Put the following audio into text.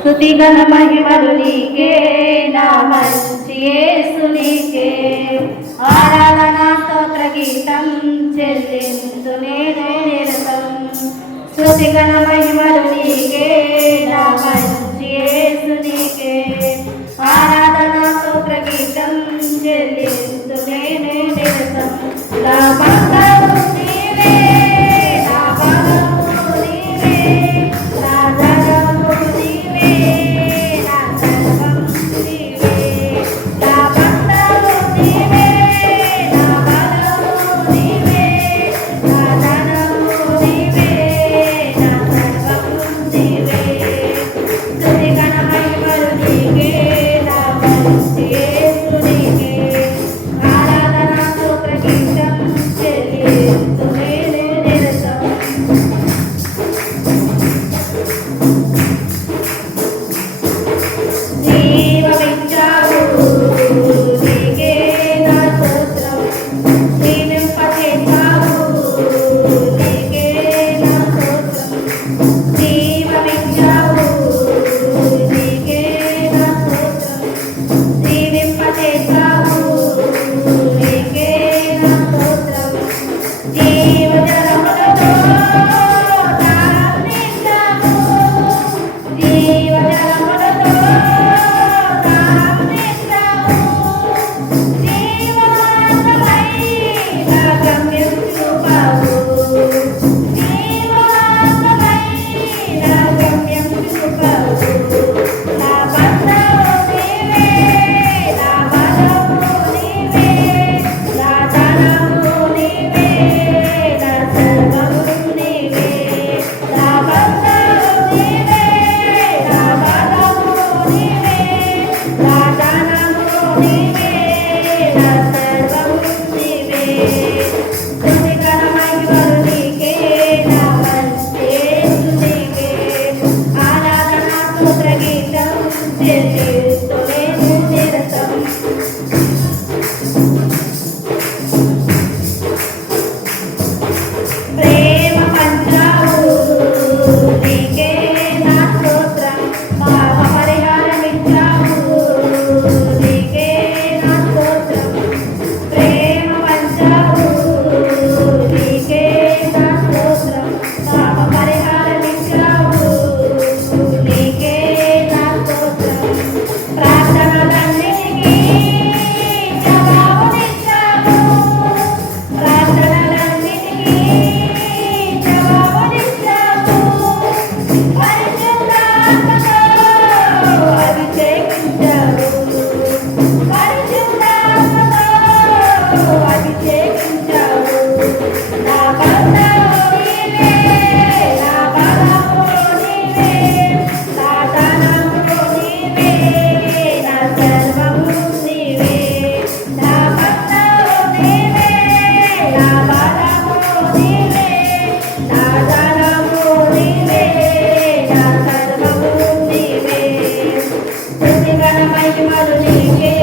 స్తుతిగణ మహిమలు నీకే నా మంచి యేసు నీకే ఆరాధన స్తోత్ర గీతం చెల్లించు నేను నిరతం స్తుతిగణ మహిమలు నీకే నా మంచి యేసు నీకే ఆరాధన స్తోత్ర గీతం చెల్లించు నేను నిరతం నా బంగారు నీవే నా బలము నీవే నా ధనము నీవే నా సర్వం నీవే నా బంగారు నీవే నా బలము నీవే నా ధనము నీవే నా సర్వం నీవే స్తుతిగణ మహిమలు నీకే నా మంచి యేసు నీకే ఆరాధన స్తోత్ర గీతం చెల్లించు నేను నిరతం జీవమిచ్చావు నీకే నా స్తోత్రం జీవింపచేశావు నీకే నా స్తోత్రం జీవమిచ్చావు నీకే నా స్తోత్రం జీవింపచేశావు నీకే నా స్తోత్రం జీవజలములతో తారనించావు జీవజలములతో తారనించావు జీవమార్గమై నా గమ్యం చూపావు జీవమార్గమై నా గమ్యం చూపావు నా బంధము నీవే నా బలము నీవే నా ధనము నీవే నా సర్వము నీవే నా బంధము నీవే నా బలము నీవే నా ధనము నీవే నా సర్వము నీవే స్తుతిగణ మహిమలు నీకే నా మంచి యేసు నీకే ఆరాధన స్తోత్ర గీతం చెల్లించు నేను నిరతం ప్రేమ పంచావు నీకే నా స్తోత్రం పాప పరిహారమిచ్చావు నీకే నా స్తోత్రం ప్రేమ పంచావు నీకే నా స్తోత్రం పాప పరిహారమిచ్చావు నీకే నా స్తోత్రం ప్రార్థనలన్నిటికీ జవాబునిచ్చావు ప్రార్థనలన్నిటికీ జవాబునిచ్చావు పరిశుద్ధాత్మతో అభిషేకించావు పరిశుద్ధాత్మతో అభిషేకించావు నా బంధము నీవే నా బలము నీవే నా ధనము నీవే నా సర్వము నీవే నా బంధము నీవే నా బలము నీవే నా ధనము నీవే నా సర్వము నీవే స్తుతిగణ మహిమలు నీకే